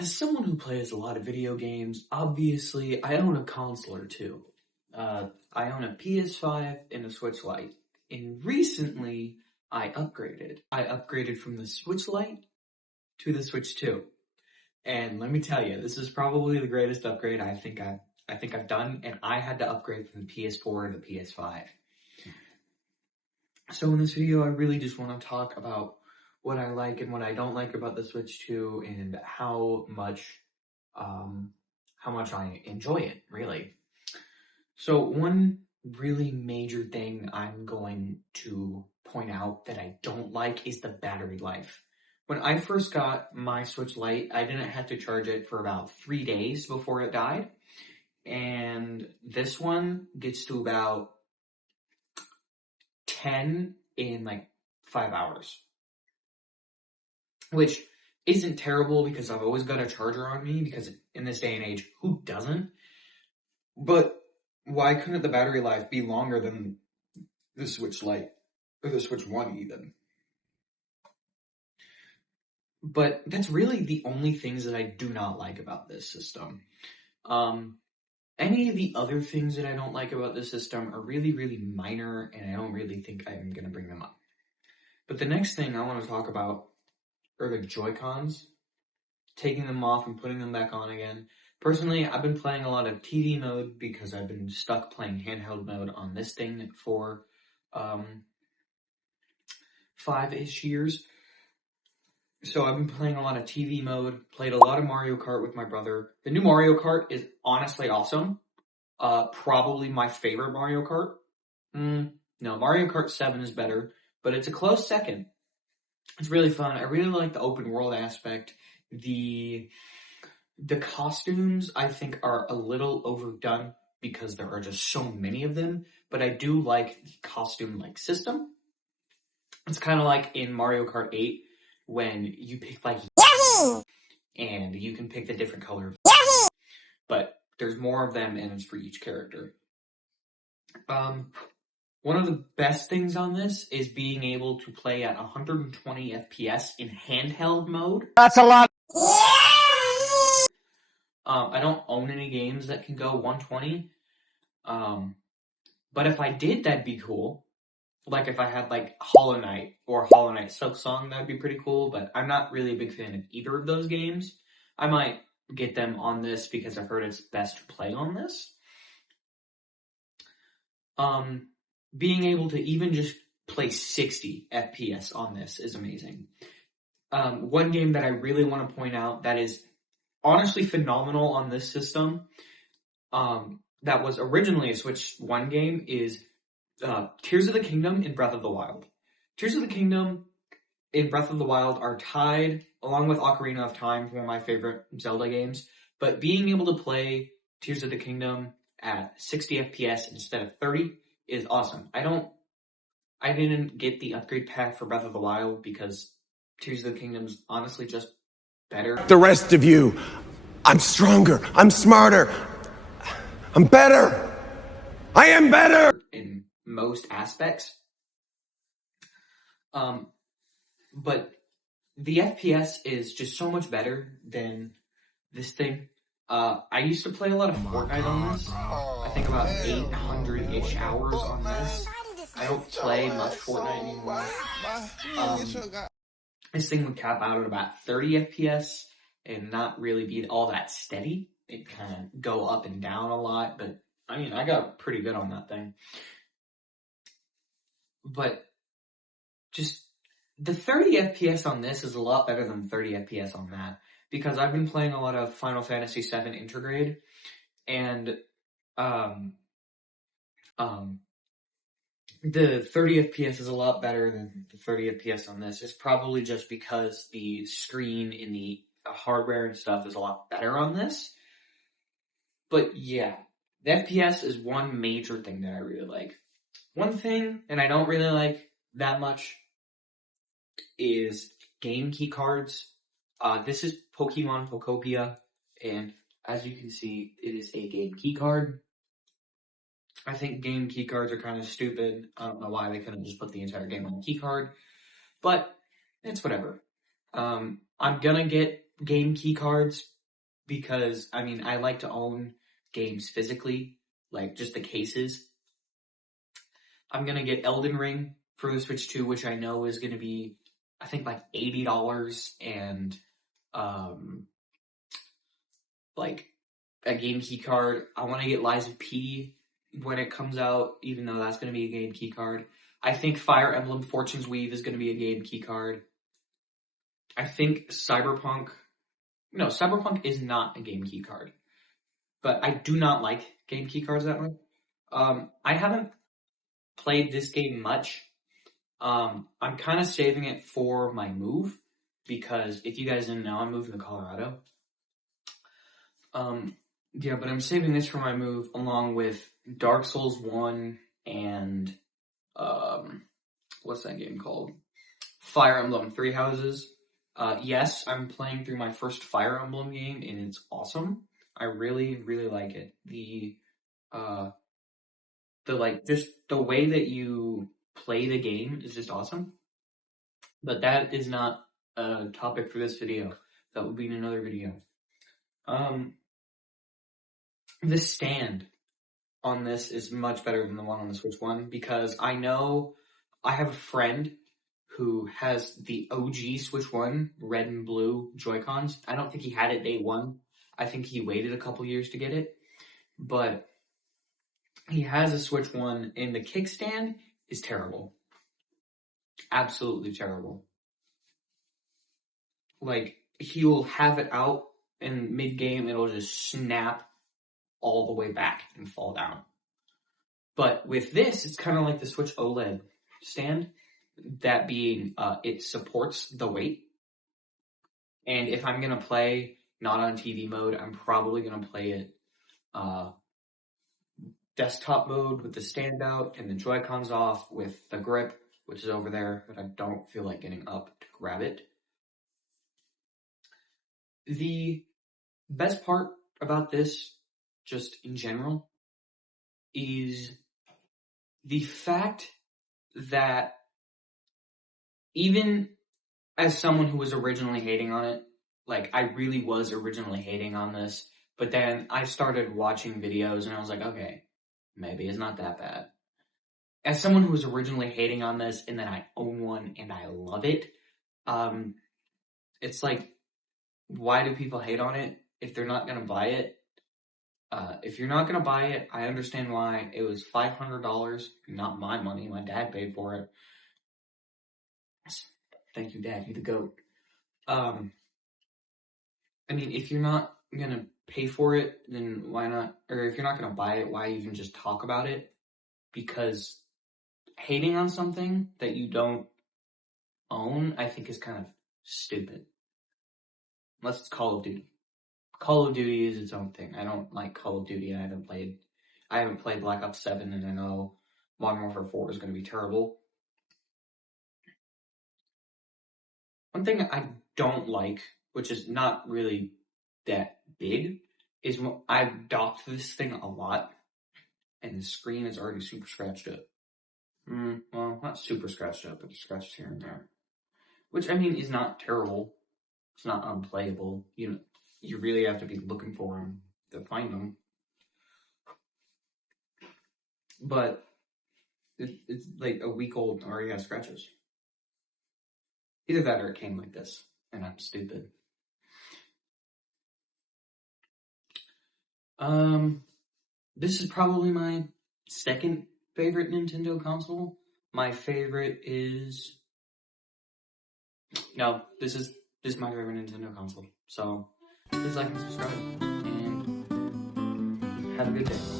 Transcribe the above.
As someone who plays a lot of video games, obviously I own a console or two. I own a PS5 and a Switch Lite. And recently I upgraded. I upgraded from the Switch Lite to the Switch 2. And let me tell you, this is probably the greatest upgrade I think I've done, and I had to upgrade from the PS4 to the PS5. So in this video, I really just want to talk about what I like and what I don't like about the Switch 2 and how much I enjoy it, really. So one really major thing I'm going to point out that I don't like is the battery life. When I first got my Switch Lite, I didn't have to charge it for about 3 days before it died. And this one gets to about 10 in like 5 hours. Which isn't terrible because I've always got a charger on me, because in this day and age, who doesn't? But why couldn't the battery life be longer than the Switch Lite or the Switch 1 even? But that's really the only things that I do not like about this system. Any of the other things that I don't like about this system are really, really minor, and I don't really think I'm going to bring them up. But the next thing I want to talk about are the Joy-Cons, taking them off and putting them back on again. Personally, I've been playing a lot of TV mode because I've been stuck playing handheld mode on this thing for 5-ish years. So I've been playing a lot of TV mode, played a lot of Mario Kart with my brother. The new Mario Kart is honestly awesome. Probably my favorite Mario Kart. No, Mario Kart 7 is better, but it's a close second. It's really fun. I really like the open world aspect. The costumes, I think, are a little overdone because there are just so many of them, but I do like the costume system. It's kind of like in Mario Kart 8 when you pick Yahoo! And you can pick the different color, Yahoo! But there's more of them and it's for each character. One of the best things on this is being able to play at 120 FPS in handheld mode. That's a lot. I don't own any games that can go 120. But if I did, that'd be cool. Like if I had Hollow Knight or Hollow Knight Silksong, that'd be pretty cool. But I'm not really a big fan of either of those games. I might get them on this because I've heard it's best to play on this. Being able to even just play 60 FPS on this is amazing. One game that I really want to point out that is honestly phenomenal on this system, that was originally a Switch 1 game, is Tears of the Kingdom and Breath of the Wild. Tears of the Kingdom and Breath of the Wild are tied, along with Ocarina of Time, for one of my favorite Zelda games. But being able to play Tears of the Kingdom at 60 FPS instead of 30 is awesome. I didn't get the upgrade pack for Breath of the Wild because Tears of the Kingdom's honestly just better. The rest of you, I'm stronger, I'm smarter, I'm better. I am better in most aspects. But the FPS is just so much better than this thing. I used to play a lot of Fortnite on this. I think about 800-ish hours on this. I don't play much Fortnite anymore. This thing would cap out at about 30 FPS and not really be all that steady. It kind of go up and down a lot, but I mean, I got pretty good on that thing. But just the 30 FPS on this is a lot better than 30 FPS on that, because I've been playing a lot of Final Fantasy VII Intergrade, and the 30 FPS is a lot better than the 30 FPS on this. It's probably just because the screen in the hardware and stuff is a lot better on this. But yeah, the FPS is one major thing that I really like. One thing that I don't really like that much is game key cards. This is Pokemon Pokopia, and as you can see, it is a game key card. I think game key cards are kind of stupid. I don't know why they couldn't just put the entire game on a key card, but it's whatever. I'm gonna get game key cards because, I mean, I like to own games physically, like just the cases. I'm gonna get Elden Ring for the Switch 2, which I know is gonna be, I think, like $80 and, like a game key card. I want to get Lies of P when it comes out, even though that's going to be a game key card. I think Fire Emblem Fortune's Weave is going to be a game key card. I think Cyberpunk is not a game key card. But I do not like game key cards that way. I haven't played this game much. I'm kind of saving it for my move, because if you guys didn't know, I'm moving to Colorado. Yeah, but I'm saving this for my move along with Dark Souls 1 and, what's that game called? Fire Emblem Three Houses. Yes, I'm playing through my first Fire Emblem game, and it's awesome. I really, really like it. Just the way that you play the game is just awesome. But that is not a topic for this video. That will be in another video. The stand on this is much better than the one on the Switch 1, because I know I have a friend who has the OG Switch 1 red and blue Joy-Cons. I don't think he had it day one. I think he waited a couple years to get it. But he has a Switch 1, and the kickstand is terrible. Absolutely terrible. Like, he will have it out, and mid-game it'll just snap all the way back and fall down. But with this, it's kind of like the Switch OLED stand. That being, it supports the weight. And if I'm going to play not on TV mode, I'm probably going to play it desktop mode with the stand out and the Joy-Cons off with the grip, which is over there, but I don't feel like getting up to grab it. The best part about this, just in general, is the fact that even as someone who was originally hating on it, like I really was originally hating on this, but then I started watching videos and I was like, okay, maybe it's not that bad. As someone who was originally hating on this and then I own one and I love it, it's like, why do people hate on it if they're not going to buy it? If you're not going to buy it, I understand why. It was $500, not my money. My dad paid for it. Thank you, Dad. You're the GOAT. I mean, if you're not going to pay for it, then why not? Or if you're not going to buy it, why even just talk about it? Because hating on something that you don't own, I think, is kind of stupid. Unless it's Call of Duty. Call of Duty is its own thing. I don't like Call of Duty. I haven't played Black Ops 7, and I know Modern Warfare 4 is going to be terrible. One thing I don't like, which is not really that big, is I've docked this thing a lot, and the screen is already super scratched up. Well, not super scratched up, but scratched here and there. Which, I mean, is not terrible. It's not unplayable. You really have to be looking for them to find them. But it's like a week old and already has scratches. Either that or it came like this, and I'm stupid. This is probably my second favorite Nintendo console. My favorite is... No, this is my favorite Nintendo console. So, please like and subscribe, and have a good day.